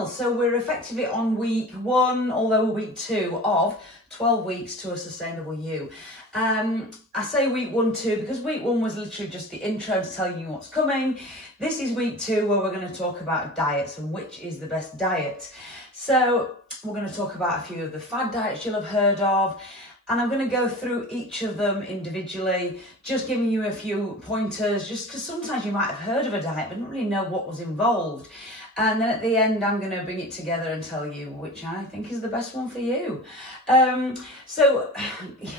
well. So we're effectively on week 1, although week 2 of 12 weeks to a sustainable you. I say week 1 too because week 1 was literally just the intro to tell you what's coming. This is week 2 where we're going to talk about diets and which is the best diet. So we're going to talk about a few of the fad diets you'll have heard of, and I'm going to go through each of them individually, just giving you a few pointers, just because sometimes you might have heard of a diet but not really know what was involved. And then at the end, I'm going to bring it together and tell you which I think is the best one for you. So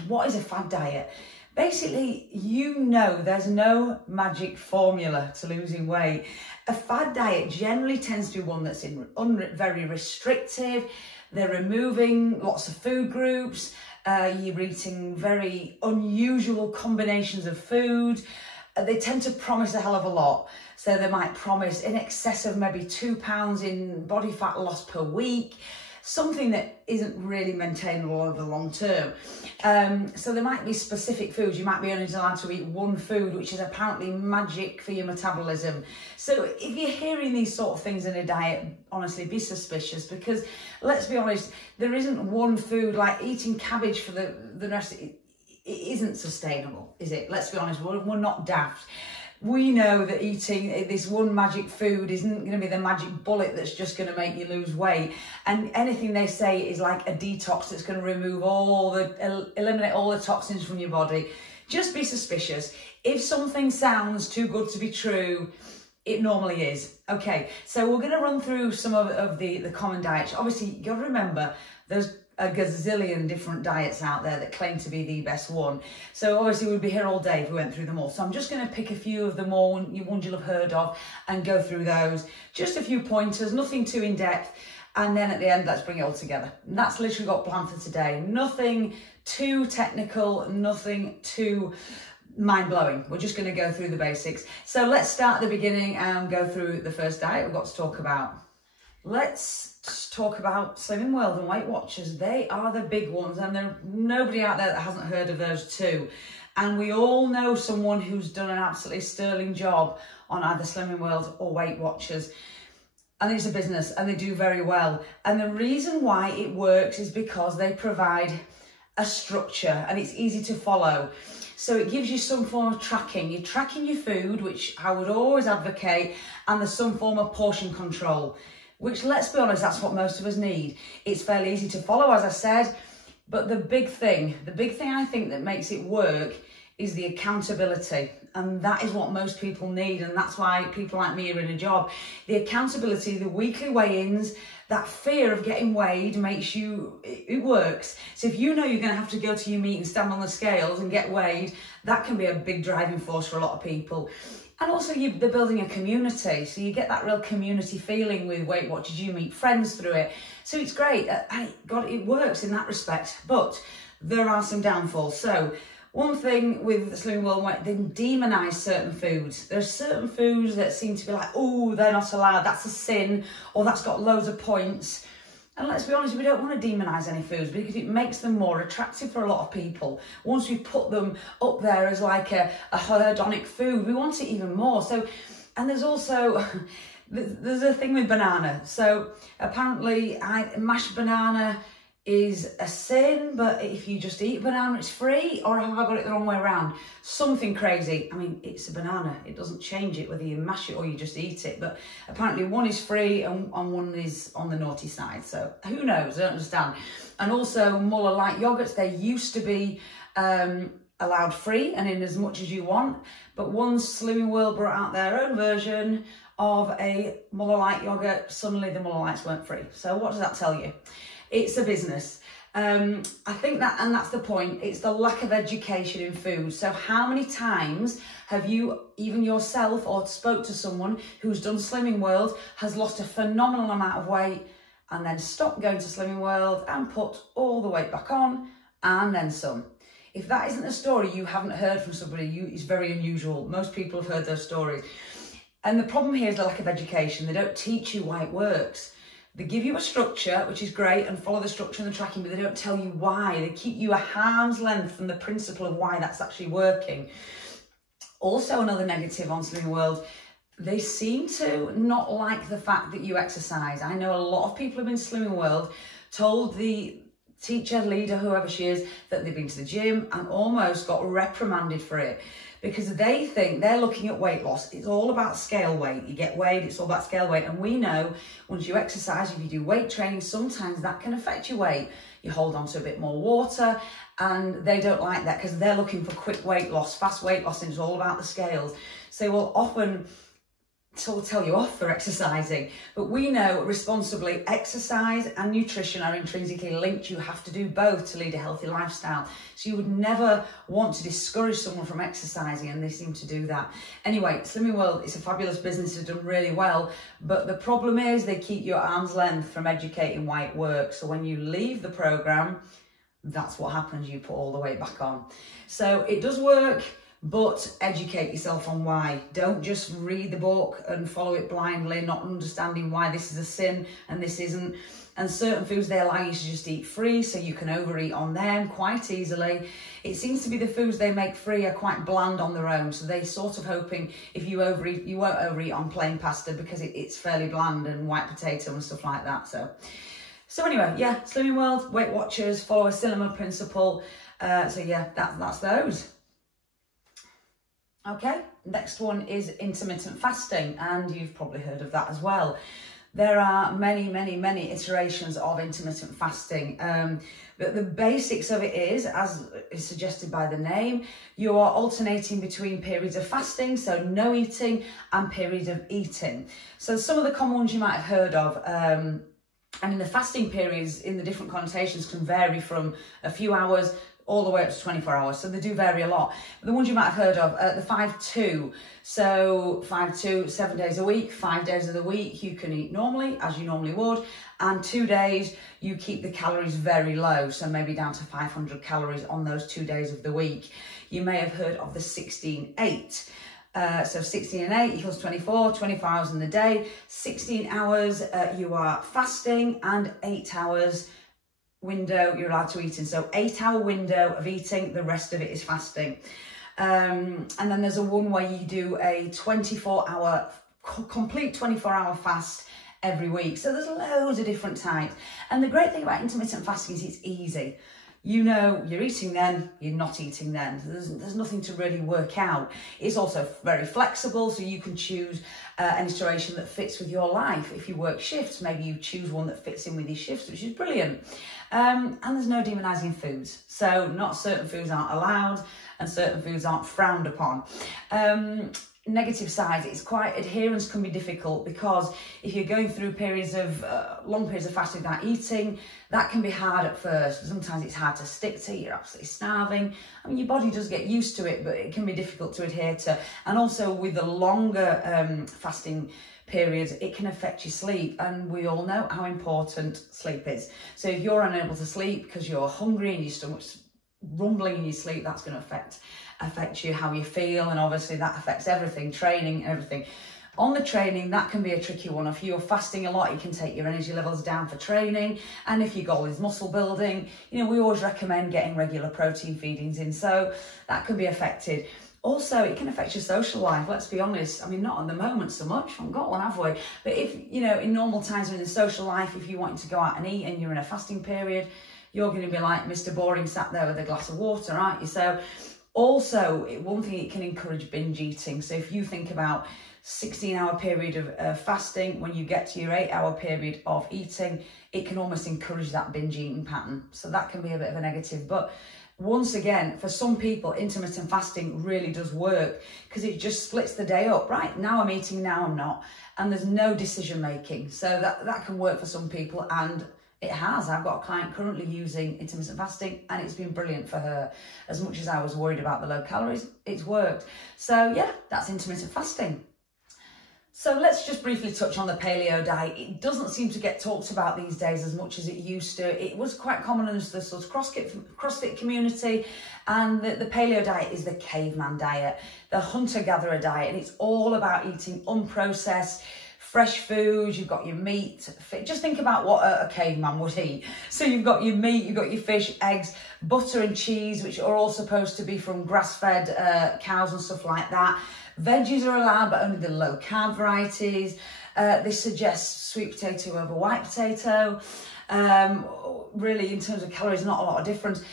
what is a fad diet? Basically, you know there's no magic formula to losing weight. A fad diet generally tends to be one that's very restrictive. They're removing lots of food groups. You're eating very unusual combinations of food. They tend to promise a hell of a lot. So they might promise in excess of maybe 2 pounds in body fat loss per week, something that isn't really maintainable over the long term. So there might be specific foods. You might be only allowed to eat one food, which is apparently magic for your metabolism. So if you're hearing these sort of things in a diet, honestly, be suspicious, because let's be honest, there isn't one food like eating cabbage for the rest of it. It isn't sustainable, is it? Let's be honest, we're not daft. We know that eating this one magic food isn't going to be the magic bullet that's just going to make you lose weight. And anything they say is like a detox that's going to remove eliminate all the toxins from your body. Just be suspicious. If something sounds too good to be true, it normally is. Okay, so we're going to run through some of the common diets. Obviously, you've got to remember there's a gazillion different diets out there that claim to be the best one. So obviously we'd be here all day if we went through them all. So I'm just going to pick a few of the ones you'll have heard of and go through those. Just a few pointers, nothing too in depth. And then at the end, let's bring it all together. And that's literally got planned for today. Nothing too technical, nothing too mind-blowing. We're just going to go through the basics. So let's start at the beginning and go through the first diet we've got to talk about. Let's talk about Slimming World and Weight Watchers. They are the big ones, and there's nobody out there that hasn't heard of those too. And we all know someone who's done an absolutely sterling job on either Slimming World or Weight Watchers. And it's a business and they do very well. And the reason why it works is because they provide a structure and it's easy to follow. So it gives you some form of tracking. You're tracking your food, which I would always advocate, and there's some form of portion control, which, let's be honest, that's what most of us need. It's fairly easy to follow, as I said, but the big thing I think that makes it work is the accountability. And that is what most people need, and that's why people like me are in a job. The accountability, the weekly weigh-ins, that fear of getting weighed makes it works. So if you know you're going to have to go to your meet and stand on the scales and get weighed, that can be a big driving force for a lot of people. And also they're building a community, so you get that real community feeling with Weight Watchers. You meet friends through it, so it's great. It works in that respect, but there are some downfalls. So one thing with Slimming World, they demonise certain foods. There are certain foods that seem to be like, oh, they're not allowed, that's a sin, or that's got loads of points. And let's be honest, we don't want to demonise any foods because it makes them more attractive for a lot of people. Once we put them up there as like a hedonic food, we want it even more. So, and there's also, there's a thing with banana. So apparently mashed banana is a sin, but if you just eat banana, it's free, or have I got it the wrong way around? Something crazy. I mean, it's a banana. It doesn't change it whether you mash it or you just eat it, but apparently one is free and one is on the naughty side. So who knows? I don't understand. And also Muller light yogurts, they used to be allowed free and in as much as you want, but once Slimming World brought out their own version of a Muller light yogurt, suddenly the Muller lights weren't free. So what does that tell you? It's a business. I think that's the point. It's the lack of education in food. So how many times have you, even yourself, or spoke to someone who's done Slimming World, has lost a phenomenal amount of weight and then stopped going to Slimming World and put all the weight back on and then some? If that isn't a story you haven't heard from somebody, it's very unusual. Most people have heard those stories. And the problem here is the lack of education. They don't teach you why it works. They give you a structure, which is great, and follow the structure and the tracking, but they don't tell you why. They keep you a arm's length from the principle of why that's actually working. Also, another negative on Slimming World, they seem to not like the fact that you exercise. I know a lot of people have been Slimming World, told the teacher, leader, whoever she is, that they've been to the gym and almost got reprimanded for it, because they think they're looking at weight loss. It's all about scale weight. You get weighed, it's all about scale weight. And we know once you exercise, if you do weight training, sometimes that can affect your weight. You hold on to a bit more water, and they don't like that because they're looking for quick weight loss, fast weight loss, and it's all about the scales. So they will often sort of tell you off for exercising. But we know responsibly, exercise and nutrition are intrinsically linked. You have to do both to lead a healthy lifestyle. So you would never want to discourage someone from exercising, and they seem to do that. Anyway, Slimming World is a fabulous business, it's done really well, but the problem is they keep you at arm's length from educating why it works. So when you leave the program, that's what happens, you put all the weight back on. So it does work, but educate yourself on why. Don't just read the book and follow it blindly, not understanding why this is a sin and this isn't. And certain foods, they allow you to just eat free, so you can overeat on them quite easily. It seems to be the foods they make free are quite bland on their own, so they're sort of hoping if you overeat, you won't overeat on plain pasta because it's fairly bland, and white potato and stuff like that. So anyway, yeah, Slimming World, Weight Watchers, follow a cinema principle. So yeah, that's those. Okay, next one is intermittent fasting, and you've probably heard of that as well. There are many iterations of intermittent fasting, but the basics of it is, as is suggested by the name, you are alternating between periods of fasting, so no eating, and periods of eating. So some of the common ones you might have heard of, and in the fasting periods, in the different connotations, can vary from a few hours all the way up to 24 hours. So they do vary a lot. But the ones you might have heard of, the 5-2. So 5-2, 7 days a week, 5 days of the week, you can eat normally, as you normally would. And 2 days, you keep the calories very low. So maybe down to 500 calories on those 2 days of the week. You may have heard of the 16-8. So 16 and 8 equals 24 hours in the day. 16 hours you are fasting, and 8 hours window you're allowed to eat in. So 8-hour window of eating, the rest of it is fasting. And then there's a one where you do a 24-hour, complete 24-hour fast every week. So there's loads of different types. And the great thing about intermittent fasting is it's easy. You know, you're eating then, you're not eating then. There's nothing to really work out. It's also very flexible, so you can choose an iteration that fits with your life. If you work shifts, maybe you choose one that fits in with your shifts, which is brilliant. And there's no demonising foods. So not certain foods aren't allowed, and certain foods aren't frowned upon. Negative side, adherence can be difficult, because if you're going through periods of long periods of fasting without eating, that can be hard at first. Sometimes it's hard to stick to, you're absolutely starving. I mean, your body does get used to it, but it can be difficult to adhere to. And also with the longer fasting periods, it can affect your sleep, and we all know how important sleep is. So if you're unable to sleep because you're hungry and your stomach's rumbling in your sleep, that's going to affect you, how you feel, and obviously that affects everything, training, everything. On the training, that can be a tricky one. If you're fasting a lot, you can take your energy levels down for training, and if your goal is muscle building, you know, we always recommend getting regular protein feedings in, so that can be affected. Also, it can affect your social life, let's be honest. I mean, not at the moment so much, we haven't got one, have we? But if, you know, in normal times or in the social life, if you want to go out and eat and you're in a fasting period, you're going to be like Mr. Boring sat there with a glass of water, aren't you? So also, one thing, it can encourage binge eating. So if you think about 16-hour period of fasting, when you get to your 8-hour period of eating, it can almost encourage that binge eating pattern. So that can be a bit of a negative. But once again, for some people, intermittent fasting really does work, because it just splits the day up. Right, now I'm eating, now I'm not. And there's no decision making. So that can work for some people, and it has. I've got a client currently using intermittent fasting, and it's been brilliant for her. As much as I was worried about the low calories, it's worked. So yeah, that's intermittent fasting. So let's just briefly touch on the paleo diet. It doesn't seem to get talked about these days as much as it used to. It was quite common in the sort of CrossFit community, and the paleo diet is the caveman diet, the hunter-gatherer diet, and it's all about eating unprocessed, fresh foods. You've got your meat. Just think about what a caveman would eat. So you've got your meat, you've got your fish, eggs, butter and cheese, which are all supposed to be from grass-fed cows and stuff like that. Veggies are allowed, but only the low carb varieties. This suggests sweet potato over white potato. Really, in terms of calories, not a lot of difference.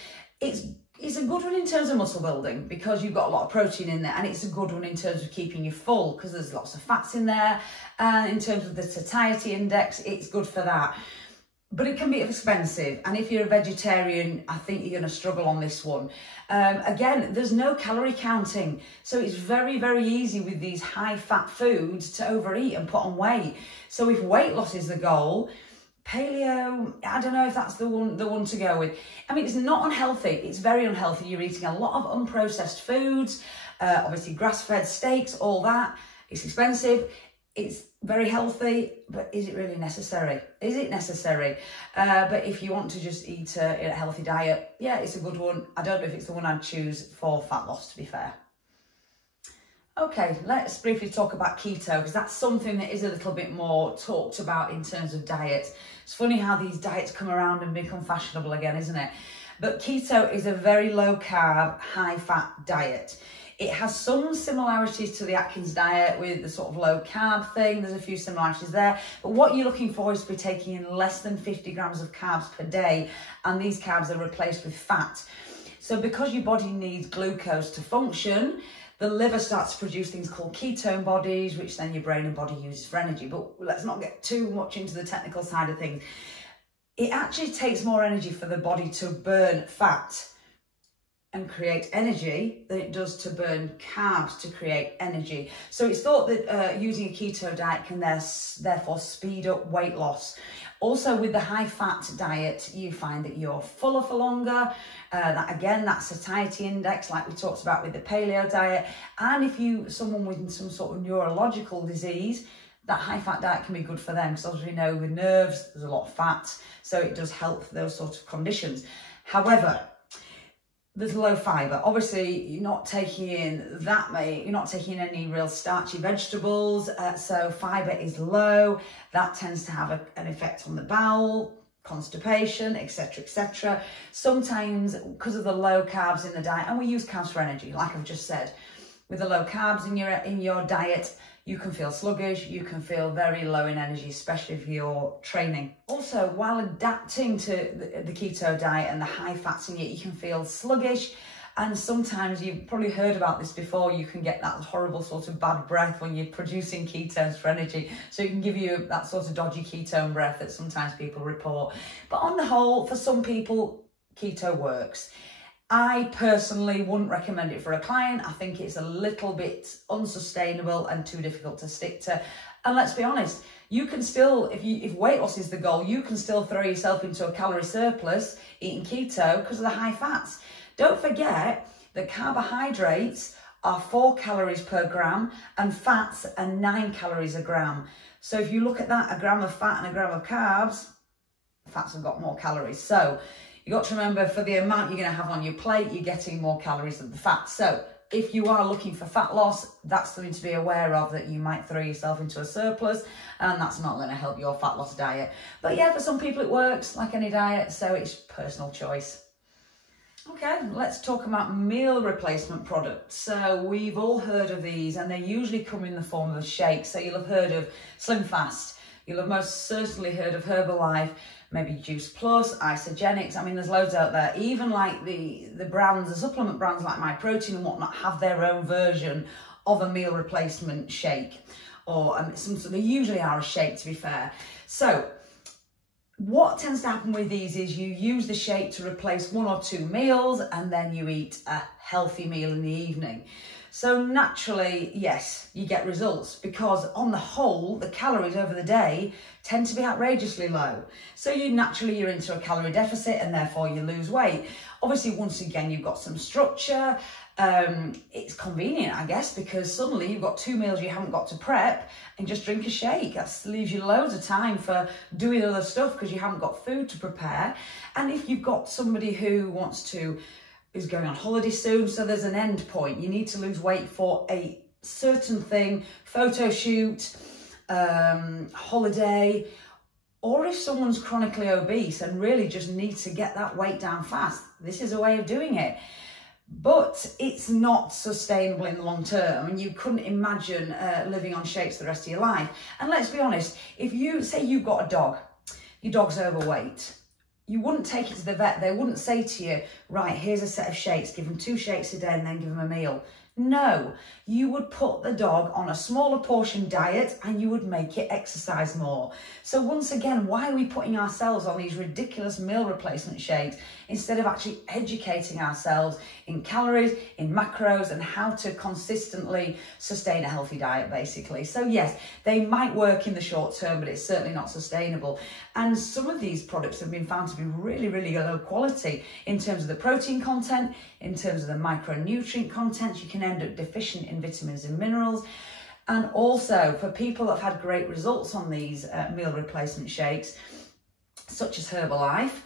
It's a good one in terms of muscle building because you've got a lot of protein in there, and it's a good one in terms of keeping you full because there's lots of fats in there. And in terms of the satiety index, it's good for that. But it can be expensive, and if you're a vegetarian, I think you're going to struggle on this one. Again, there's no calorie counting, so it's very, very easy with these high-fat foods to overeat and put on weight. So if weight loss is the goal, paleo, I don't know if that's the one to go with. I mean, it's not unhealthy. It's very unhealthy. You're eating a lot of unprocessed foods, obviously grass-fed steaks, all that. It's expensive. It's very healthy, but is it really necessary? Is it necessary? But if you want to just eat a healthy diet, yeah, it's a good one. I don't know if it's the one I'd choose for fat loss, to be fair. Okay, let's briefly talk about keto, because that's something that is a little bit more talked about in terms of diets. It's funny how these diets come around and become fashionable again, isn't it? But keto is a very low carb, high fat diet. It has some similarities to the Atkins diet with the sort of low carb thing. There's a few similarities there. But what you're looking for is to be taking in less than 50 grams of carbs per day. And these carbs are replaced with fat. So because your body needs glucose to function, the liver starts to produce things called ketone bodies, which then your brain and body uses for energy. But let's not get too much into the technical side of things. It actually takes more energy for the body to burn fat and create energy than it does to burn carbs to create energy. So it's thought that using a keto diet can therefore speed up weight loss. Also, with the high fat diet, you find that you're fuller for longer. That satiety index, like we talked about with the paleo diet. And if someone with some sort of neurological disease, that high fat diet can be good for them, because as we know with nerves, there's a lot of fat. So it does help for those sorts of conditions. However, there's low fiber. Obviously, you're not taking in any real starchy vegetables, so fiber is low. That tends to have an effect on the bowel, constipation, etc., etc. Sometimes, because of the low carbs in the diet, and we use carbs for energy, like I've just said, with the low carbs in your diet, you can feel sluggish, you can feel very low in energy, especially if you're training. Also, while adapting to the keto diet and the high fats in it, you can feel sluggish. And sometimes, you've probably heard about this before, you can get that horrible sort of bad breath when you're producing ketones for energy. So it can give you that sort of dodgy ketone breath that sometimes people report. But on the whole, for some people, keto works. I personally wouldn't recommend it for a client. I think it's a little bit unsustainable and too difficult to stick to. And let's be honest, you can still, if weight loss is the goal, you can still throw yourself into a calorie surplus eating keto because of the high fats. Don't forget that carbohydrates are 4 calories per gram and fats are 9 calories a gram. So if you look at that, a gram of fat and a gram of carbs, fats have got more calories. So you got to remember, for the amount you're going to have on your plate, you're getting more calories than the fat. So if you are looking for fat loss, that's something to be aware of, that you might throw yourself into a surplus, and that's not going to help your fat loss diet. But yeah, for some people it works, like any diet, so it's personal choice. Okay, let's talk about meal replacement products. So we've all heard of these, and they usually come in the form of a shake. So you'll have heard of Slim Fast. You'll have most certainly heard of Herbalife, maybe Juice Plus, Isogenics. I mean, there's loads out there. Even like the brands, the supplement brands like My Protein and whatnot, have their own version of a meal replacement shake. Or they usually are a shake, to be fair. So what tends to happen with these is you use the shake to replace 1 or 2 meals, and then you eat a healthy meal in the evening. So naturally, yes, you get results, because on the whole, the calories over the day tend to be outrageously low. So you're into a calorie deficit, and therefore you lose weight. Obviously, once again, you've got some structure. It's convenient, I guess, because suddenly you've got 2 meals you haven't got to prep and just drink a shake. That leaves you loads of time for doing other stuff because you haven't got food to prepare. And if you've got somebody who is going on holiday soon, so there's an end point. You need to lose weight for a certain thing, photo shoot, holiday, or if someone's chronically obese and really just needs to get that weight down fast, this is a way of doing it. but it's not sustainable in the long term, and you couldn't imagine living on shakes the rest of your life. And let's be honest, if you say you've got a dog, your dog's overweight, you wouldn't take it to the vet. They wouldn't say to you, right, here's a set of shakes, give them 2 shakes a day and then give them a meal. No, you would put the dog on a smaller portion diet and you would make it exercise more. So once again, why are we putting ourselves on these ridiculous meal replacement shakes instead of actually educating ourselves in calories, in macros, and how to consistently sustain a healthy diet, basically? So yes, they might work in the short term, but it's certainly not sustainable. And some of these products have been found to be really, really low quality in terms of the protein content, in terms of the micronutrient content. You can end up deficient in vitamins and minerals. And also for people that have had great results on these meal replacement shakes, such as Herbalife,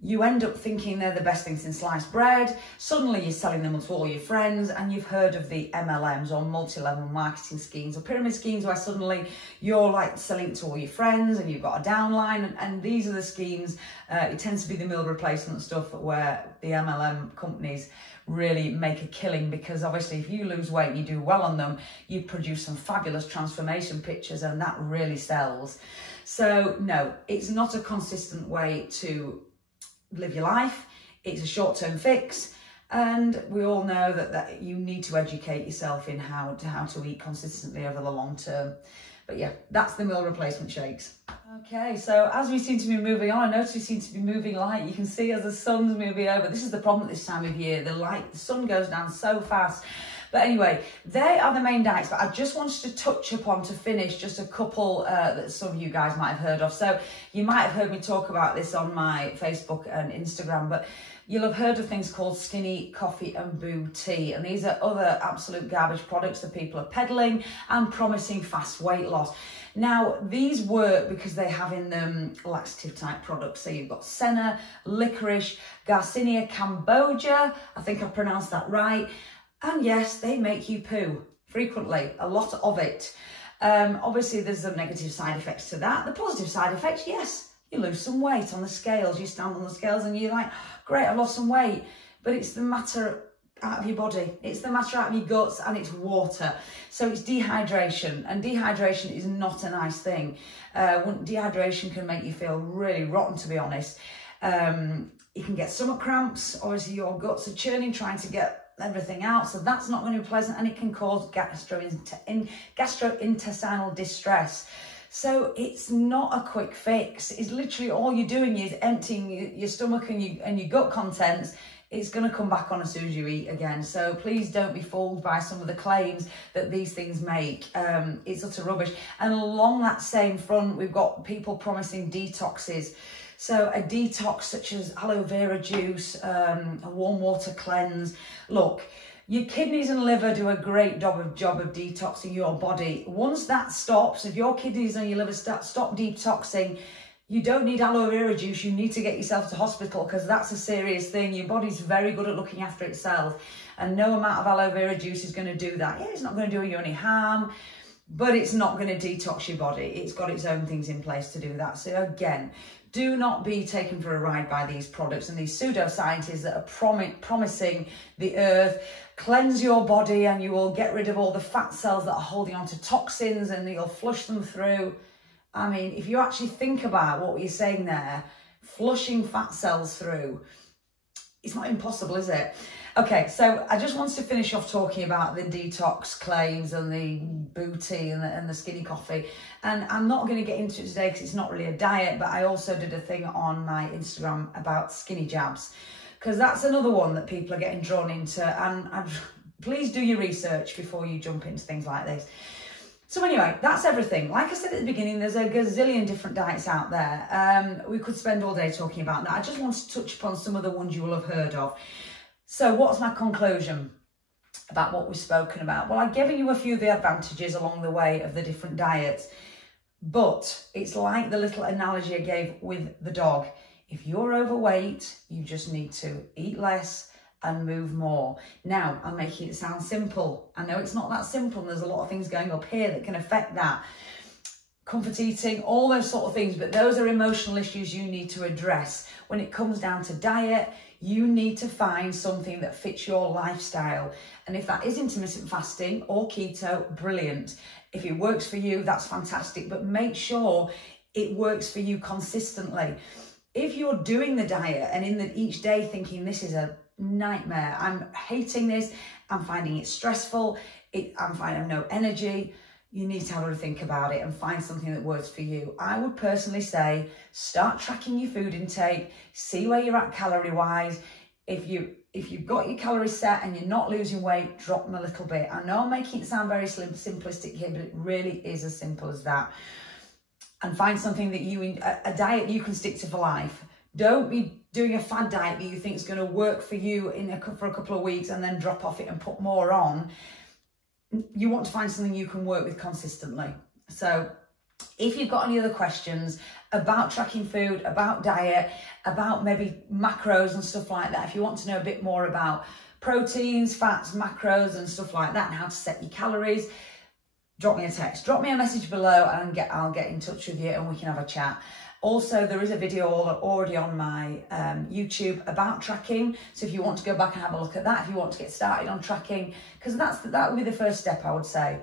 you end up thinking they're the best thing since sliced bread. Suddenly you're selling them to all your friends, and you've heard of the MLMs, or multi-level marketing schemes, or pyramid schemes, where suddenly you're like selling it to all your friends and you've got a downline. And these are the schemes, it tends to be the meal replacement stuff where the MLM companies really make a killing, because obviously if you lose weight and you do well on them, you produce some fabulous transformation pictures, and that really sells. So no, it's not a consistent way to live your life. It's a short-term fix, and we all know that you need to educate yourself in how to eat consistently over the long term. But yeah, that's the meal replacement shakes. Okay, so as we seem to be moving on, I notice we seem to be moving light. You can see as the sun's moving over. This is the problem at this time of year. The sun goes down so fast. But anyway, they are the main diets, but I just wanted to touch upon, to finish, just a couple that some of you guys might have heard of. So you might have heard me talk about this on my Facebook and Instagram, but you'll have heard of things called skinny coffee and boo tea. And these are other absolute garbage products that people are peddling and promising fast weight loss. Now, these work because they have in them laxative type products. So you've got senna, licorice, Garcinia cambogia, I think I pronounced that right. And yes, they make you poo frequently, a lot of it. Obviously, there's some negative side effects to that. The positive side effects, yes, you lose some weight on the scales. You stand on the scales and you're like, great, I've lost some weight. But it's the matter out of your body. It's the matter out of your guts, and it's water. So it's dehydration, and dehydration is not a nice thing. Dehydration can make you feel really rotten, to be honest. You can get stomach cramps. Obviously, your guts are churning, trying to get everything out, so that's not going to be pleasant, and it can cause gastrointestinal distress. So it's not a quick fix. It's literally all you're doing is emptying your stomach and your gut contents. It's going to come back on as soon as you eat again. So please don't be fooled by some of the claims that these things make. It's utter rubbish. And along that same front, we've got people promising detoxes. So a detox such as aloe vera juice, a warm water cleanse. Look, your kidneys and liver do a great job of detoxing your body. Once that stops, if your kidneys and your liver stop detoxing, you don't need aloe vera juice. You need to get yourself to hospital, because that's a serious thing. Your body's very good at looking after itself, and no amount of aloe vera juice is going to do that. Yeah, it's not going to do you any harm, but it's not going to detox your body. It's got its own things in place to do that. So again, do not be taken for a ride by these products and these pseudoscientists that are promising the earth. Cleanse your body and you will get rid of all the fat cells that are holding on to toxins, and you'll flush them through. I mean, if you actually think about what you're saying there, flushing fat cells through, it's not impossible, is it? Okay, so I just wanted to finish off talking about the detox claims and the boo tea and the skinny coffee. And I'm not going to get into it today because it's not really a diet, but I also did a thing on my Instagram about skinny jabs, because that's another one that people are getting drawn into. And please do your research before you jump into things like this. So anyway, that's everything. Like I said at the beginning, there's a gazillion different diets out there. We could spend all day talking about that. I just want to touch upon some of the ones you will have heard of. So what's my conclusion about what we've spoken about? Well, I've given you a few of the advantages along the way of the different diets, but it's like the little analogy I gave with the dog. If you're overweight, you just need to eat less and move more. Now, I'm making it sound simple. I know it's not that simple, and there's a lot of things going up here that can affect that. Comfort eating, all those sort of things, but those are emotional issues you need to address. When it comes down to diet, You need to find something that fits your lifestyle. And if that is intermittent fasting or keto, brilliant. If it works for you, that's fantastic, but make sure it works for you consistently. If you're doing the diet and each day thinking this is a nightmare, I'm hating this, I'm finding it stressful, I'm finding no energy, you need to have a think about it and find something that works for you. I would personally say, start tracking your food intake, see where you're at calorie-wise. If you've got your calories set and you're not losing weight, drop them a little bit. I know I'm making it sound very simplistic here, but it really is as simple as that. And find something that a diet you can stick to for life. Don't be doing a fad diet that you think is going to work for you for a couple of weeks and then drop off it and put more on. You want to find something you can work with consistently. So if you've got any other questions about tracking food, about diet, about maybe macros and stuff like that, if you want to know a bit more about proteins, fats, macros and stuff like that and how to set your calories, drop me a text, drop me a message below and I'll get in touch with you and we can have a chat. Also, there is a video already on my YouTube about tracking. So if you want to go back and have a look at that, if you want to get started on tracking, because that would be the first step, I would say.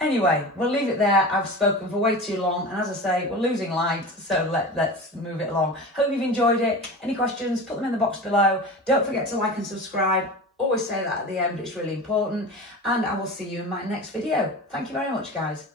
Anyway, we'll leave it there. I've spoken for way too long. And as I say, we're losing light. So let's move it along. Hope you've enjoyed it. Any questions, put them in the box below. Don't forget to like and subscribe. Always say that at the end, it's really important. And I will see you in my next video. Thank you very much, guys.